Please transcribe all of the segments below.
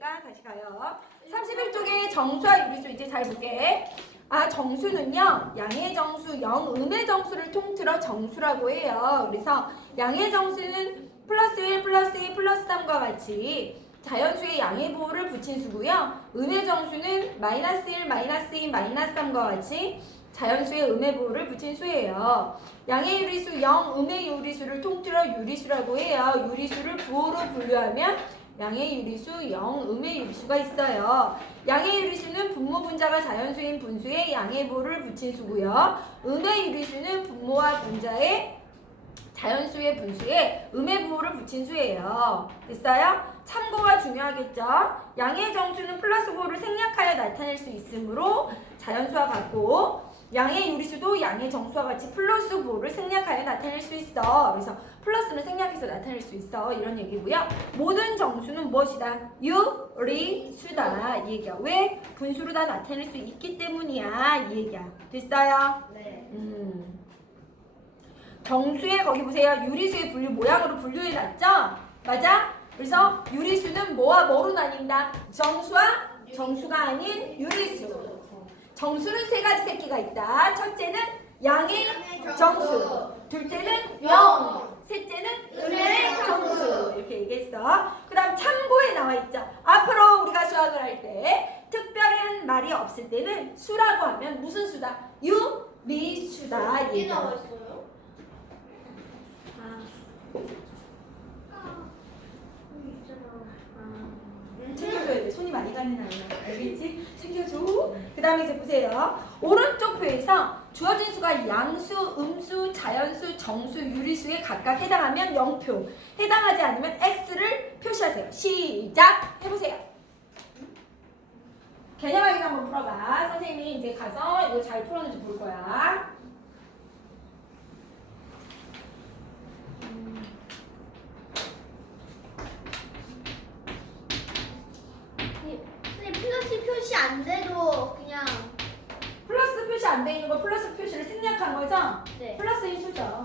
했으니까 다시 가요. 31쪽에 정수와 유리수 이제 잘 볼게. 아 정수는요 양의 정수, 영, 음의 정수를 통틀어 정수라고 해요. 그래서 양의 정수는 플러스 1, 플러스 2, 플러스 3과 같이 자연수의 양의 보호를 붙인 수고요. 음의 정수는 마이너스 1, 마이너스 2, 마이너스 3과 같이 자연수의 음의 보호를 붙인 수예요. 양의 유리수 0, 음의 유리수를 통틀어 유리수라고 해요. 유리수를 부호로 분류하면 양의 유리수 0, 음의 유리수가 있어요. 양의 유리수는 분모 분자가 자연수인 분수에 양의 보호를 붙인 수고요. 음의 유리수는 분모와 분자의 자연수의 분수에 음의 부호를 붙인 수예요. 됐어요? 참고가 중요하겠죠? 양의 정수는 플러스 부호를 생략하여 나타낼 수 있으므로 자연수와 같고 양의 유리수도 양의 정수와 같이 플러스 부호를 생략하여 나타낼 수 있어. 그래서 플러스는 생략해서 나타낼 수 있어. 이런 얘기고요. 모든 정수는 무엇이다? 유리수다. 이 얘기야. 왜? 분수로 다 나타낼 수 있기 때문이야. 이 얘기야. 됐어요? 네. 음. 정수의 거기 보세요. 유리수의 분류 모양으로 분류해 놨죠? 맞아? 그래서 유리수는 뭐와 뭐로 나뉜다? 정수와 정수가 아닌 유리수. 정수는 세 가지 새끼가 있다. 첫째는 양의 정수, 둘째는 영, 셋째는 음의 정수. 이렇게 얘기했어. 그 다음 참고에 나와 있죠. 앞으로 우리가 수학을 할 때 특별한 말이 없을 때는 수라고 하면 무슨 수다? 유리수다. 이게. 나와 있어요? 음, 손이 많이 가는 아이야. 알겠지? 챙겨줘. 그 다음에 이제 보세요. 오른쪽 표에서 주어진 수가 양수, 음수, 자연수, 정수, 유리수에 각각 해당하면 0표. 해당하지 않으면 X를 표시하세요. 시작! 해보세요. 개념 확인 한번 풀어봐. 선생님이 이제 가서 이거 잘 풀었는지 볼 거야. 근데 플러스 표시 안 돼도 그냥 플러스 표시 안 돼 있는 거 플러스 표시를 생략한 거죠? 네. 플러스인 수죠.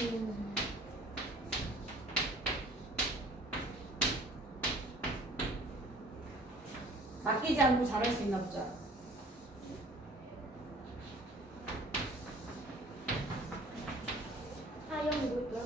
음. 맡기지 않고 잘할 수 있나 보자. 아 이런 거 뭐였더라?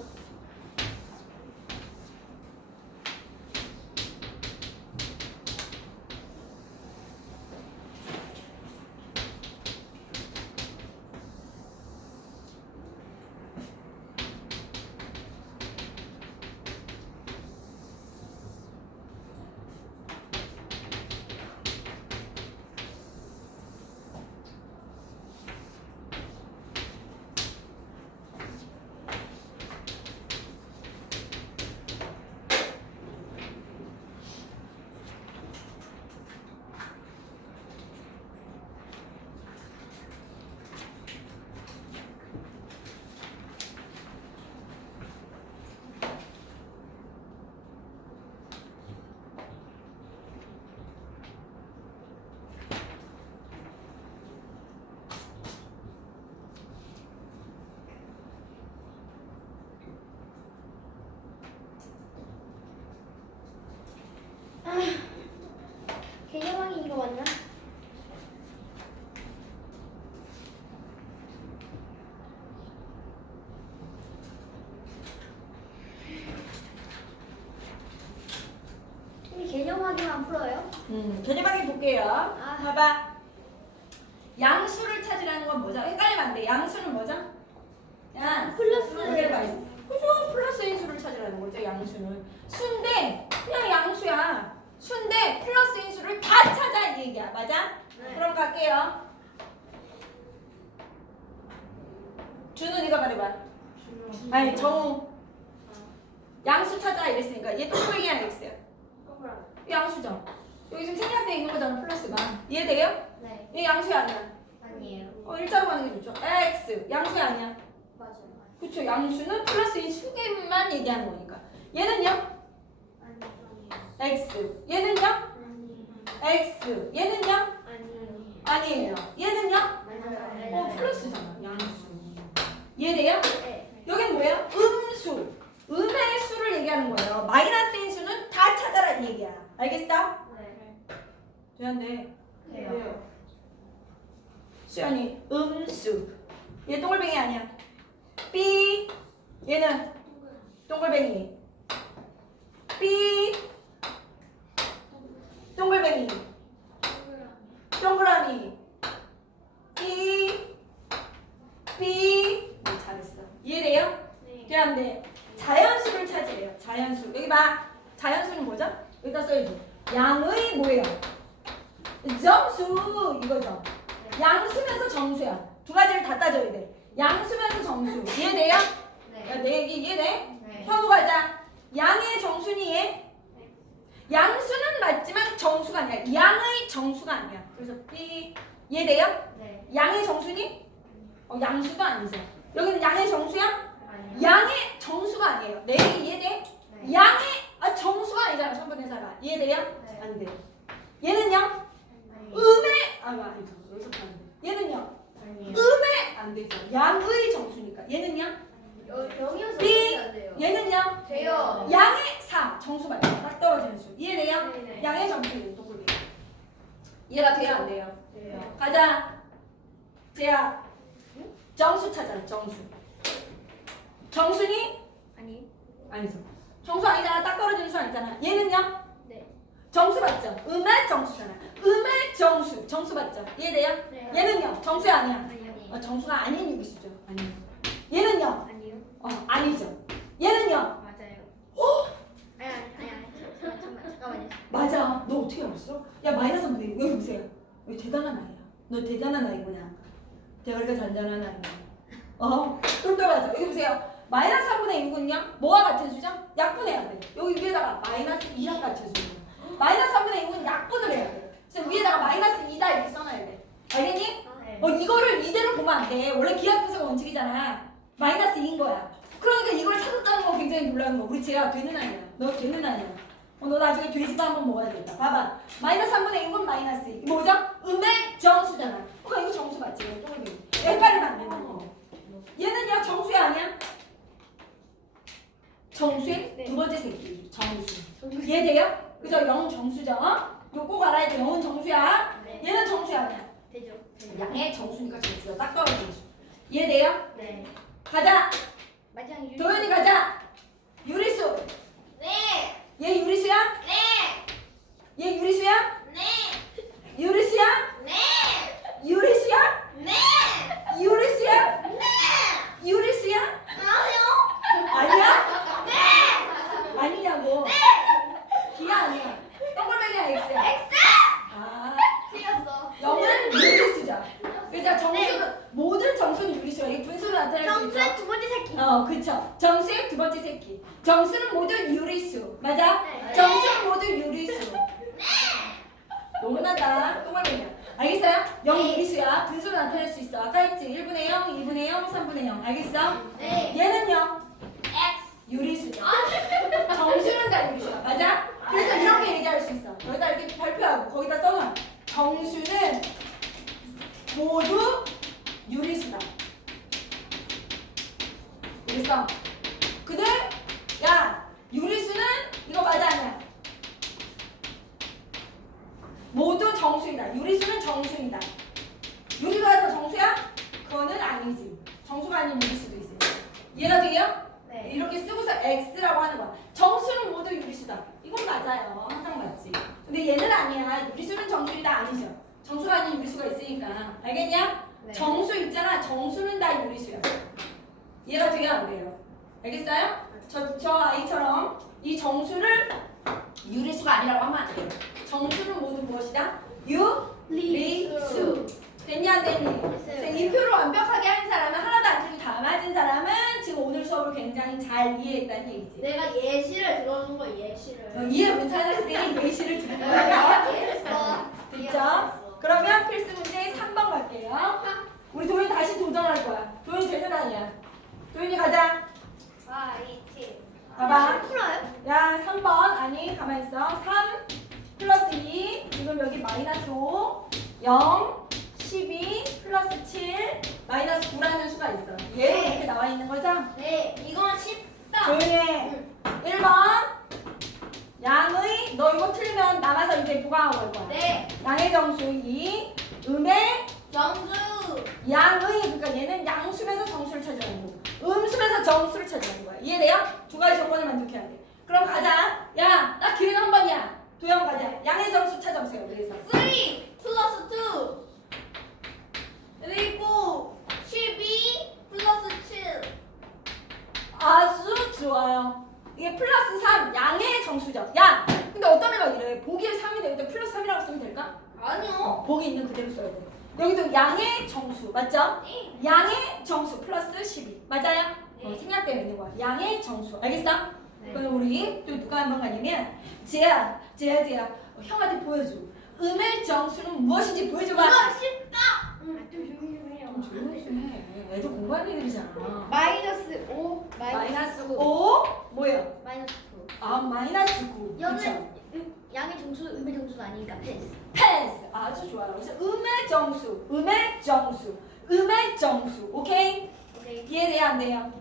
개념왕인 거 맞나? 근데 개념왕이만 풀어요? 음, 개념하게 볼게요. 아. 봐봐. 양수를 찾으라는 건 뭐죠? 헷갈리면 안 돼. 양수는 뭐죠? 양. 플러스. 그죠? 플러스 인 수를 찾으라는 거죠. 양수는. 수인데 그냥 양수야. 수인데 플러스 인 수를 다 찾아 이 얘기야. 맞아? 네. 그럼 갈게요. 준우니가 말해봐. 아니 정우. 양수 찾아 이랬으니까 얘 똑똑이야 이랬어요. 양수죠. 여기 지금 생략돼 있는 거잖아 플러스가. 이해돼요? 네. 얘 양수야 아니야? 아니에요. 어 일자로 가는 게 좋죠. x 양수야 아니야? 맞아요. 그쵸 양수는 플러스인 수개만 얘기하는 거니까. 얘는요? 아니 아니에요. x 얘는요? 아니 x 얘는요? 아니 아니에요. 얘는요? 어 플러스잖아 양수. 이해돼요? 네. 여긴 뭐예요? 음수. 음의 수를 얘기하는 거예요. 마이너스인 수는 다 찾아 알겠어? 네. 되었네. 돼요. 수연이 음수. 얘 동글뱅이 아니야. B 얘는 동글뱅이. B 동글뱅이. 동그라미. B B 네, 잘했어. 이해돼요? 네. 돼 안 돼? 자연수를 찾으래요. 자연수. 여기 봐. 자연수는 뭐죠? 여기다 써야지. 양의 뭐예요? 정수 이거죠. 양수면서 정수야. 두 가지를 다 따져야 돼. 양수면서 정수. 이해돼요? 야, 네. 내 얘기 이해돼? 네. 현우 가자. 양의 정수니 얘? 양수는 맞지만 정수가 아니야. 양의 정수가 아니야. 그래서 B 이해돼요? 네. 양의 정수니? 어, 양수도 아니죠. 여기는 양의 정수야? 아니요. 양의 정수가 아니에요. 내 얘기 이해돼? 네. 양의 아, 정수가 아니잖아. 선분대사가 이해돼요? 네. 안 돼. 얘는요? 음의 아 아니죠. 여기서부터 안 돼. 얘는요? 아니요. 음의 안 되죠. 양의 정수니까. 얘는요? 영이어서 B. 안 돼요. 얘는요? 돼요. 양의 4 정수 맞죠? 딱 떨어지는 수. 이해돼요? 네네. 양의 정수는 동글이. 이해가 돼요? 안 돼요? 돼요. 가자. 제야. 정수 찾아라. 정수. 정수니? 아니. 아니죠. 정수 아니잖아. 딱 떨어지는 수 아니잖아. 얘는요? 네. 정수 맞죠? 음의 정수잖아. 음의 정수. 정수 맞죠? 이해돼요? 네. 얘는요? 정수 아니야. 아니요. 어, 정수가 아닌 유기수죠. 아니요. 얘는요? 아니요. 어, 아니죠. 얘는요? 맞아요. 어? 아니 아니 아니 아니. 잠깐 잠깐 잠깐만요. 맞아. 너 어떻게 알았어? 야 마이너스 한번 돼. 여기 보세요. 여기 대단한 아이야. 너 대단한 아이구나. 대가리가 단단한 아이야. 어? 똘똘하죠. 여기 보세요. 마이너스 3분의 6은요? 뭐와 같은 수죠? 약분해야 돼. 여기 위에다가 마이너스 2랑 같은 수죠. 마이너스 3분의 6은 약분을 해야 돼. 그래서 위에다가 마이너스 2다 이렇게 써놔야 돼. 알겠니? 네. 어 이거를 이대로 보면 안 돼. 원래 기하분수가 원칙이잖아. 마이너스 2인 거야. 그러니까 이걸 찾았다는 거 굉장히 놀라운 거. 우리 지혜가 되는 아이야. 너 되는 아이야. 어, 너 나중에 돼지도 한번 먹어야 되겠다. 봐봐. 마이너스 3분의 6은 마이너스 2. 뭐죠? 음의 정수잖아. 어, 이거 정수 맞지? 헷갈리면 안 된다는 거. 얘는요, 정수야 아니야? 정수의 네. 두 번째 새끼. 정수. 이해돼요? 그죠? 영 정수죠? 요거 꼭 알아야 돼. 영은 정수야. 네. 얘는 정수야 아니야? 되죠. 양의 정수니까 정수야. 딱 떨어지는 수. 이해돼요? 네. 가자. 마지막 유. 도현이 가자. 유리수. 네. 얘 유리수야? 네. 얘 유리수야? 네. 유리수야? 네. 유리수야? 네. 유리수야? 네. 유리수야? 아니요. 아니야? 네. 아니냐고. 기야 아니야. 동글뱅이야 X야. X. 아, 틀렸어. 영은 유리수죠. 그죠? 정수는 모든 정수는 유리 수야. 이 분수로 나타낼 수 있죠. 정수의 두 번째 새끼. 어, 그쵸. 정수의 두 번째 새끼. 정수는 모두 유리수. 맞아? 네. 정수는 모두 유리수. 너무나다. 똥말이야. 알겠어요? 0 네. 유리수야. 분수로 나타낼 수 있어. 아까 했지? 1분의 0, 2분의 0, 3분의 0. 알겠어? 네. 얘는요? X. 유리수죠. 정수는 다 유리수야. 맞아? 그래서 이렇게 얘기할 수 있어. 여기다 이렇게 발표하고 거기다 써놔. 정수는 모두 유리수다. 그래서 그들 야 유리수는 이거 맞아 아니야? 모두 정수이다. 유리수는 정수이다. 유리가 더 정수야? 그거는 아니지. 정수가 아닌 유리수도 있어요. 이해가 돼요? 네. 이렇게 쓰고서 X라고 하는 거야. 정수는 모두 유리수다. 이건 맞아요. 항상 맞지. 근데 얘는 아니야. 유리수는 정수이다 아니죠. 정수가 아닌 유리수가 있으니까. 알겠냐? 네. 정수 있잖아. 정수는 다 유리수야. 이해가 돼요? 안 돼요? 알겠어요? 저, 저 아이처럼 이 정수를 유리수가 아니라고 하면 안 돼요. 정수는 모두 무엇이다? 유리수. 됐냐 안 됐니? 이 표를 완벽하게 한 사람은 하나도 안 틀리고 다 맞은 사람은 지금 오늘 수업을 굉장히 잘 이해했다는 얘기지. 내가 예시를 들어준 거 예시를. 너 이해 못하는 학생이 예시를 듣는 거야. 내가 이해했어. 됐죠? 그러면 필수 문제 3번 갈게요. 우리 도현이 다시 도전할 거야. 도현이 되는 아니야. 도현이 가자. 아, 이티. 봐봐. 풀어요? 야, 3번. 아니, 가만히 있어. 3 플러스 2. 지금 여기 마이너스 5. 0. 12. 플러스 7. 마이너스 9라는 수가 있어. 얘 네. 이렇게 나와 있는 거죠? 네. 이건 쉽다. 조용히 해. 1번. 양의 2. 너 이거 틀리면 남아서 이제 보강하고 갈 거야. 네. 양의 정수 2. 음의 정수. 양의 그러니까 얘는 양수면서 정수를 찾으라는 거고 음수면서 정수를 찾으라는 거야. 이해돼요? 두 가지 조건을 만족해야 돼. 그럼 가자. 야, 나 기회는 한 번이야. 도영 가자. 양의 정수 찾아보세요. 그래서 3 플러스 2. 그리고 12 플러스 7. 아주 좋아요. 이게 플러스 3 양의 정수죠. 야, 근데 어떤 애가 이래? 보기에 3이 되는데 플러스 3이라고 쓰면 될까? 아니요. 보기 있는 그대로 써야 돼. 여기도 양의 정수 맞죠? 네. 양의 정수 플러스 12 맞아요? 어, 네. 생략 되어 있는 거야. 양의 정수 알겠어? 네. 그럼 우리 또 누가 한번 가냐면 지혜야, 지혜야, 지혜야 어, 형한테 보여줘. 음의 정수는 무엇인지 보여줘봐. 이거 쉽다. 응, 좀 조용히 좀 해요. 좀 조용히. 애들 공부하는 애들이잖아. 마이너스 5. 마이너스 5 뭐예요? 마이너스 9. 아 마이너스 9 그쵸? 여는 음, 양의 정수, 음의 정수는 아니니까 패스. 패스 아주 좋아요. 그래서 음의 정수, 음의 정수, 음의 정수 오케이? 오케이. 이해돼요 안 돼요?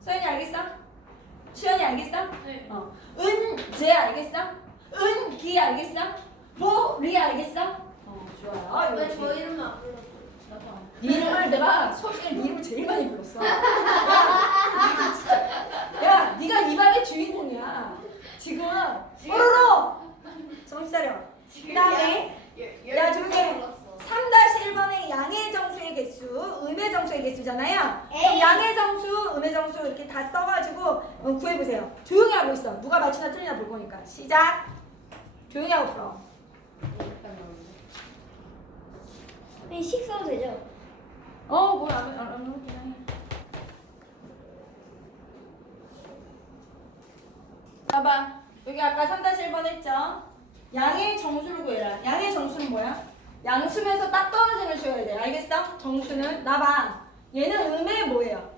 서연이 알겠어? 수연이 알겠어? 네. 어. 은재 알겠어? 은기 알겠어? 보리 알겠어? 어 좋아요. 왜 이렇게. 저 이름은 안? 네 이름을 내가 수업 시간에 네 이름을 제일 많이 불렀어. 야, 네가 진짜. 야, 네가 이 반의 주인공이야. 지금 뽀로로 정신 차려. 그다음에 야, 조용히 해. 3-1번의 양의 정수의 개수, 음의 정수의 개수잖아요. 그럼 에이. 양의 정수, 음의 정수 이렇게 다 써가지고 어, 구해보세요. 조용히 하고 있어. 누가 맞추나 틀리나 볼 거니까. 시작. 조용히 하고 풀어. 식 써도 되죠? 어, 뭘 안, 안, 안 하긴 해. 봐봐. 여기 아까 3-1번 했죠? 양의 정수를 구해라. 양의 정수는 뭐야? 양수면서 딱 떨어지는 수여야 돼. 알겠어? 정수는 나봐. 얘는 음의 뭐예요?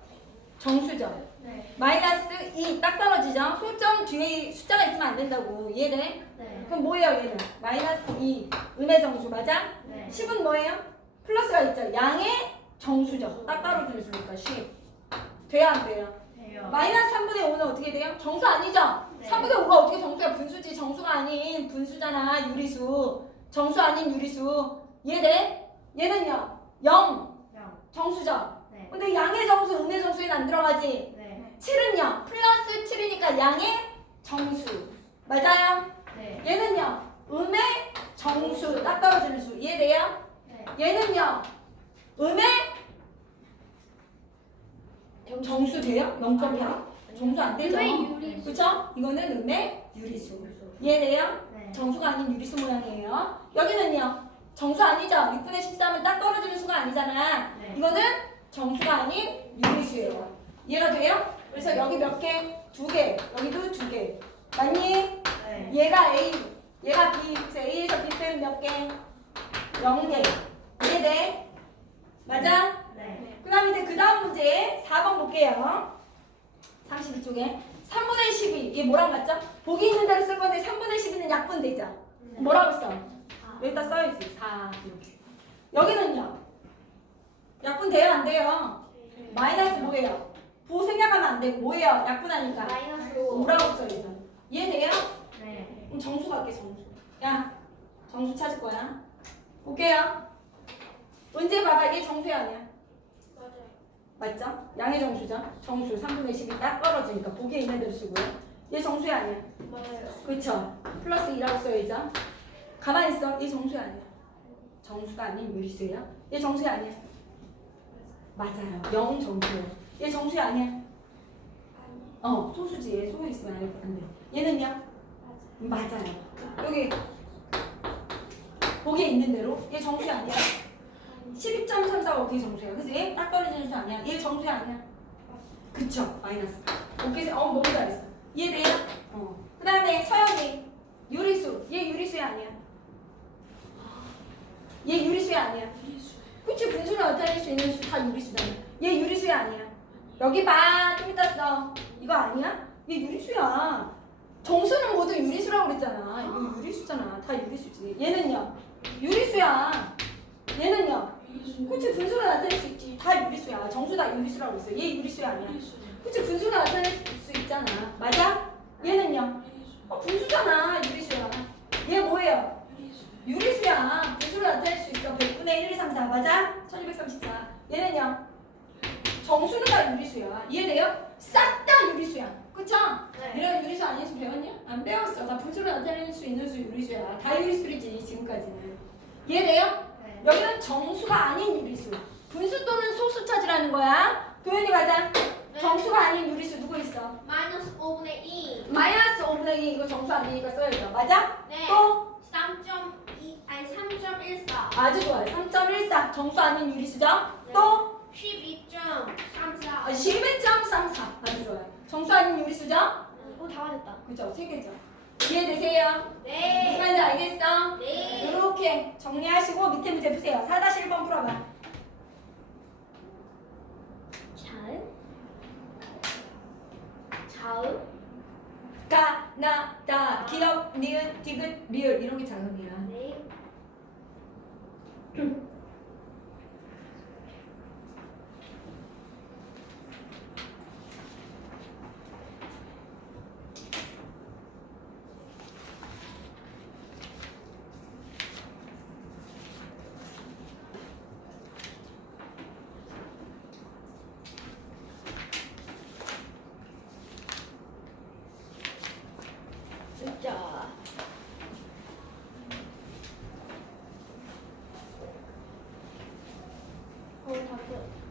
정수죠. 네. 마이너스 2 딱 떨어지죠? 소점 뒤에 숫자가 있으면 안 된다고. 이해돼? 네. 그럼 뭐예요, 얘는? 마이너스 2 음의 정수 맞아? 네. 10은 뭐예요? 플러스가 있죠. 양의 정수죠. 딱 떨어지는 수니까 10. 돼요, 안 돼요? 돼요. 마이너스 3분의 5는 어떻게 돼요? 정수 아니죠? 네. 3분의 5가 어떻게 정수야? 분수지. 정수가 아닌 분수잖아. 유리수. 정수 아닌 유리수. 이해돼? 얘는요? 0. 영. 정수죠? 네. 근데 양의 정수, 음의 정수에는 안 들어가지. 네. 7은요? 플러스 7이니까 양의 정수. 맞아요? 네. 얘는요? 음의 정수. 딱 떨어지는 수. 이해돼요? 네. 얘는요? 음의 정수 돼요? 0.1? 정수 안 되죠? 그쵸? 이거는 음의 유리수. 이해돼요? 네. 정수가 아닌 유리수 모양이에요. 여기는요? 정수 아니죠? 6분의 13은 딱 떨어지는 수가 아니잖아. 네. 이거는 정수가 아닌 유리수예요. 이해가 돼요? 그래서 여기 몇 개? 두 개. 여기도 두 개. 맞니? 네. 얘가 A, 얘가 B. 그래서 A에서 B 빼면 몇 개? 0개. 이해돼? 맞아? 네. 그 다음 이제 그 다음 문제 4번 볼게요. 32쪽에 3분의 12 이게 뭐랑 같죠? 보기 있는 대로 쓸 건데 3분의 12는 약분 되죠? 네. 뭐라고 써? 아. 여기다 써야지 4 이렇게 여기는요? 약분 돼요 안 돼요? 마이너스 뭐예요? 부 생략하면 안 되고 뭐예요? 약분하니까 마이너스 5. 뭐라고 써야죠? 이해돼요? 네. 그럼 정수 갈게 정수 야 정수 찾을 거야 볼게요 언제 봐봐 이게 정수야 아니야? 맞죠? 양의 정수죠? 정수 3분의 10이 딱 떨어지니까 보기에 있는 대로 쓰고요. 얘 정수야 아니야? 맞아요. 그쵸? 플러스 2라고 써야죠? 가만히 있어. 얘 정수야 아니야? 정수가 아닌 유리수야? 얘 정수야 아니야? 맞아요. 0 정수야. 얘 정수야 아니야? 어, 소수지. 얘 소유 있으면. 안 돼. 얘는요? 맞아요. 여기 보기에 있는 대로 얘 정수야 아니야? 12.34가 어떻게 정수야? 그지? 딱 떨어지는 수 아니야? 얘 정수야 아니야? 그쵸? 마이너스. 오케이, 어, 너무 잘했어. 이해돼요? 어. 그 다음에 서연이. 유리수. 얘 유리수야 아니야? 얘 유리수야 아니야? 그치, 분수를 나타낼 수 있는 수 다 유리수잖아. 얘 유리수야 아니야? 여기 봐. 좀 이따 써. 이거 아니야? 얘 유리수야. 정수는 모두 유리수라고 그랬잖아. 이거 유리수잖아. 다 유리수지. 얘는요? 유리수야. 얘는요? 그치 분수가 나타낼 수 있지. 다 유리수야. 아, 정수 다 유리수라고 있어. 얘 유리수야 아니야. 그치 분수가 나타낼 수 있잖아. 맞아? 얘는요? 어, 분수잖아. 유리수야. 얘 뭐예요? 유리수야. 분수로 나타낼 수 있어. 100분의 1, 2, 3, 4. 맞아? 1234. 얘는요? 정수는 다 유리수야. 이해돼요? 싹 다 유리수야. 그쵸? 네. 내가 유리수 아니었으면 배웠냐? 안 배웠어. 다 분수로 나타낼 수 있는 수 유리수야. 다 유리수리지, 지금까지는. 이해돼요? 네. 여기는 정수가 아닌 유리수 분수 또는 소수 찾으라는 거야 도현이 가자 네. 정수가 아닌 유리수 누구 있어? 마이너스 5분의 2. 마이너스 5분의 2 이거 정수 아니니까 써야죠 맞아? 네. 또 3.2 아니 3.14. 아주 좋아요 3.14 정수 아닌 유리수죠? 네. 또 12.34. 아, 11.34 아주 좋아요 정수 아닌 유리수죠? 어, 다 맞았다. 그죠 세 개죠 이해되세요? 무슨 네. 말인지 알겠어? 네. 이렇게 정리하시고 밑에 문제 푸세요 4-1번 풀어봐 자음. 자음. 가, 나, 다, 기억, 니은, 디귿, 리을 이런 게 자음이야 네. 진짜. 어,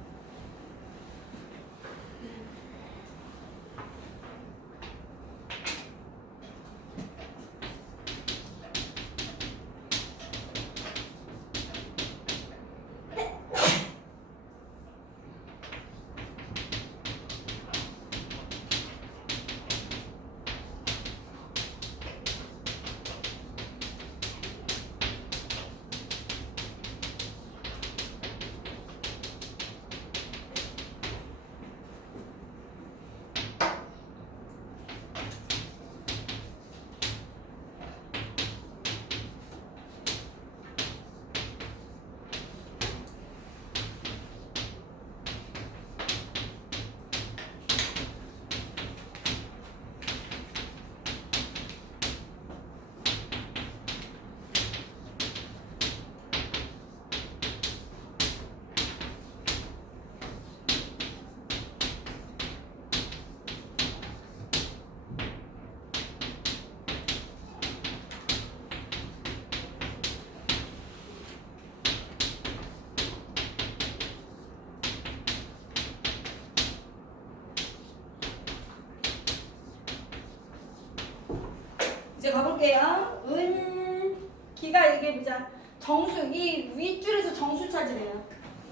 가볼게요 은, 기가 얘기해보자 정수, 이 윗줄에서 정수 찾으래요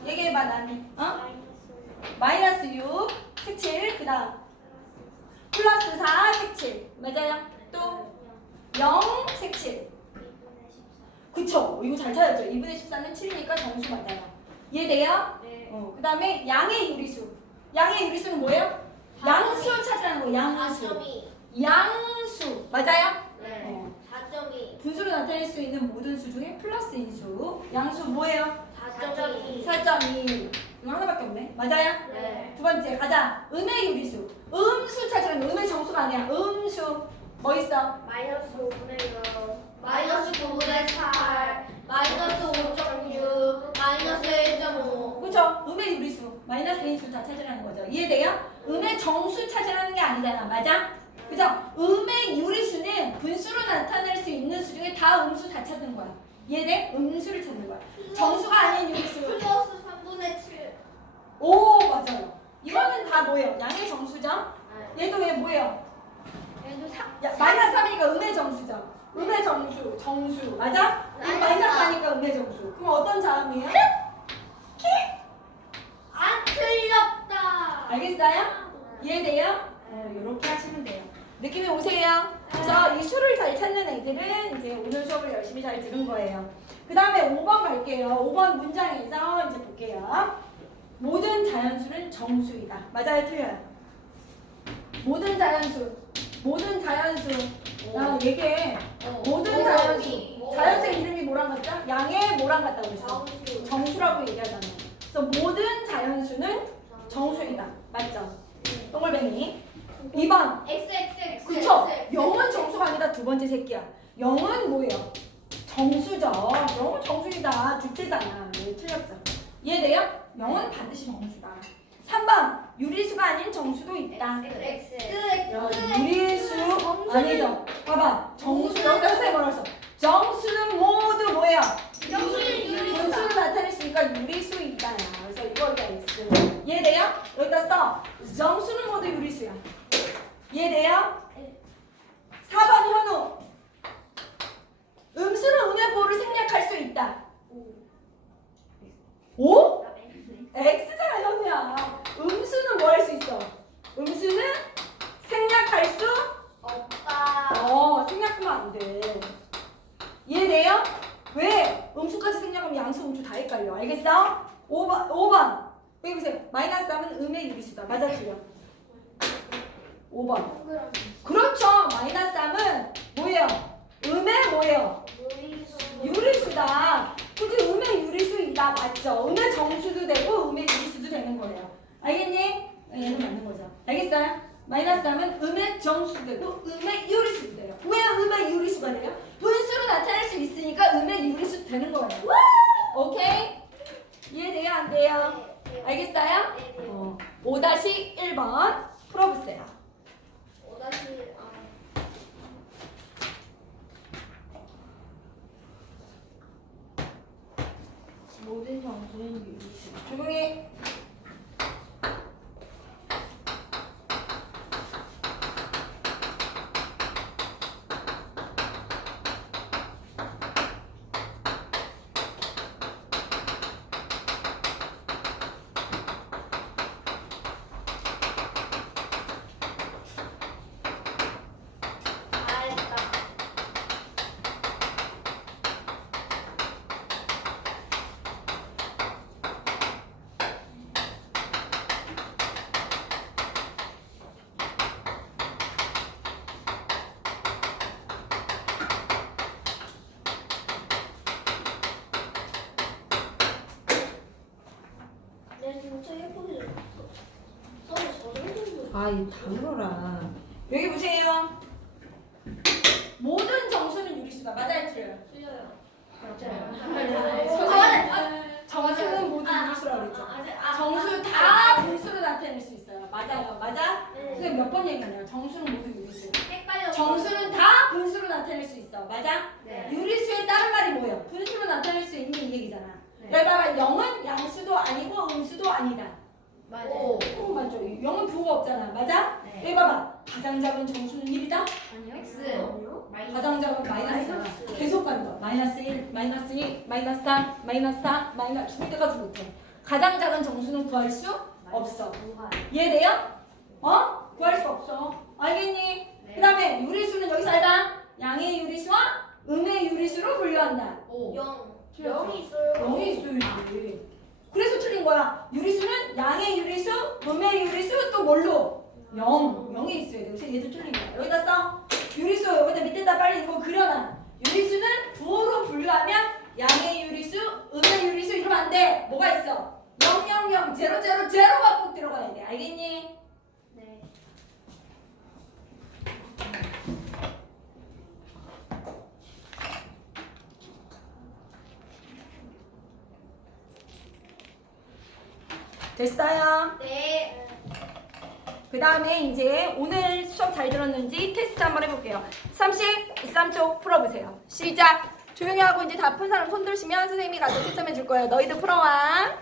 얘기해봐 나는 어? 마이너스. 마이너스 6, 색칠 그 다음 플러스 4, 색칠 맞아요? 또 0, 색칠 2분의 14. 그쵸 이거 잘 찾았죠 2분의 14는 7이니까 정수 맞아요 이해돼요? 네. 어, 그 다음에 양의 유리수 양의 유리수는 뭐예요? 양수 찾으라는 거예요 양수 4.2. 양수 맞아요? 네. 어. 4.2. 분수로 나타낼 수 있는 모든 수 중에 플러스 인수 양수 뭐예요? 4.2. 4.2 이거 하나밖에 없네 맞아요? 네. 두 번째 가자 음의 유리수 음수 찾으라는 거 음의 정수가 아니야 음수 뭐 있어? 마이너스 5분의 6. 마이너스 9분의 8. 마이너스 5.6. 마이너스 1.5. 그쵸? 음의 유리수 마이너스 인수 다 찾으라는 거죠 이해돼요? 음의 정수 찾으라는 게 아니잖아 맞아? 그죠? 음의 유리수는 분수로 나타낼 수 있는 수 중에 다 음수 다 찾는 거야 이해돼? 음수를 찾는 거야 정수가 아닌 유리수 플러스 3분의 7. 오 맞아요 이거는 다 뭐예요? 양의 정수죠? 얘도 왜 뭐예요? 얘도 3. 야, 마이너스 3이니까 음의 정수죠 음의 정수 정수 맞아? 이거 마이너스 마이너스 4니까 음의 정수 그럼 어떤 자음이에요? 안 틀렸다. 알겠어요? 이해돼요? 어, 이렇게 하시면 돼요. 느낌이 오세요? 그래서 이 수를 잘 찾는 애들은 이제 오늘 수업을 열심히 잘 들은 거예요. 그 다음에 5번 갈게요. 5번 문장에서 이제 볼게요. 모든 자연수는 정수이다. 맞아요? 틀려요? 모든 자연수. 모든 자연수. 나 얘기해. 어. 모든 자연수. 자연수 이름이 뭐랑 같죠? 양의 뭐랑 같다고? 정수. 정수라고 얘기하잖아요. 그래서 모든 자연수는 정수이다. 맞죠? 동글뱅이. 2번. X X X. 그쵸? 0은 정수가 아니다. 두 번째 새끼야. 0은 뭐예요? 정수죠. 0은 정수이다. 주체잖아. 네, 틀렸죠. 이해돼요? 0은 반드시 정수다. 3번 유리수가 아닌 정수도 있다. X. 야, 유리수 아니죠. 봐봐. 정수 여기다 선생님 뭐라 했어? 정수는 모두 뭐예요? 정수는 유리수다. 분수를 나타낼 수 있으니까 유리수이다. 그래서 이거 여기다 X. 이해돼요? 여기다 써. 정수는 모두 유리수야. 이해돼요? 4번 현우. 음수는 음의 보호를 생략할 수 있다. 5? X잖아 현우야. 음수는 뭐 할 수 있어? 음수는 생략할 수 없다. 어, 생략하면 안 돼. 이해돼요? 왜? 음수까지 생략하면 양수, 음수 다 헷갈려. 알겠어? 5번, 5번. 여기 보세요. 마이너스 하면 음의 유리수다. 맞아, 틀려. 5번. 그렇죠. 마이너스 하면 뭐예요? 음의 뭐예요? 유리수다. 그지? 음의 유리수이다. 맞죠? 음의 정수도 되고 음의 유리수도 되는 거예요. 알겠니? 네, 얘는 맞는 거죠. 알겠어요? 마이너스 하면 음의 정수도 되고 음의 유리수도 돼요. 왜 음의 유리수가 돼요? 분수로 나타낼 수 있으니까 음의 유리수 되는 거예요. 오케이? 이해돼요? 안 돼요? 알겠어요? 어. 5-1번 풀어보세요. 모든 정수는 유리수. 조용히. 알다. 내 진짜 예쁘게 썼어. 저 정도는 아이 다물어라. 여기 보세요. 모든 정수는 유리수다. 맞아요, 틀려요? 틀려요. 맞아요. 정수는 모두 유리수라고 그랬죠. 정수 다 분수로 나타낼 수 있어요. 맞아요, 맞아? 선생님 몇 번 얘기하냐? 정수는 모두 유리수. 정수는 다 분수로 나타낼 수 있어. 맞아? 네. 유리수의 다른 말이 뭐예요? 분수로 나타낼 수 있는 이 얘기잖아. 네. 여기 봐봐, 0은 양수도 아니고 음수도 아니다. 맞아요. 어, 맞죠. 0은 부호가 없잖아. 맞아? 네. 여기 봐봐, 가장 작은 정수는 1이다. 아니요. 어. X. 가장 작은. 마이너스. 계속 가는 거야. 마이너스 1, 마이너스 2, 마이너스 3, 마이너스 4, 마이너스 죽을 때까지 못해. 가장 작은 정수는 구할 수 없어. 이해돼요? 어? 구할 수 없어. 알겠니? 네. 그 다음에 유리수는 여기 살다. 양의 유리수와 음의 유리수로 분류한다. 오. 영. 틀렸죠? 영이 있어요. 0이 있어야지. 그래서 틀린 거야. 유리수는 양의 유리수, 음의 유리수, 또 뭘로? 0. 0이 있어야 돼. 그래서 얘도 틀린 거야. 여기다 써. 유리수 여기다 밑에다 빨리 이거 그려놔. 유리수는 부호로 분류하면 양의 유리수, 음의 유리수 이러면 안 돼. 뭐가 있어? 0, 0, 0, 0, 0, 0가 꼭 들어가야 돼. 알겠니? 네. 됐어요. 네. 그 다음에 이제 오늘 수업 잘 들었는지 테스트 한번 해볼게요. 33쪽 풀어보세요. 시작! 조용히 하고 이제 다 푼 사람 손 들시면 선생님이 가서 채점해 줄 거예요. 너희들 풀어와.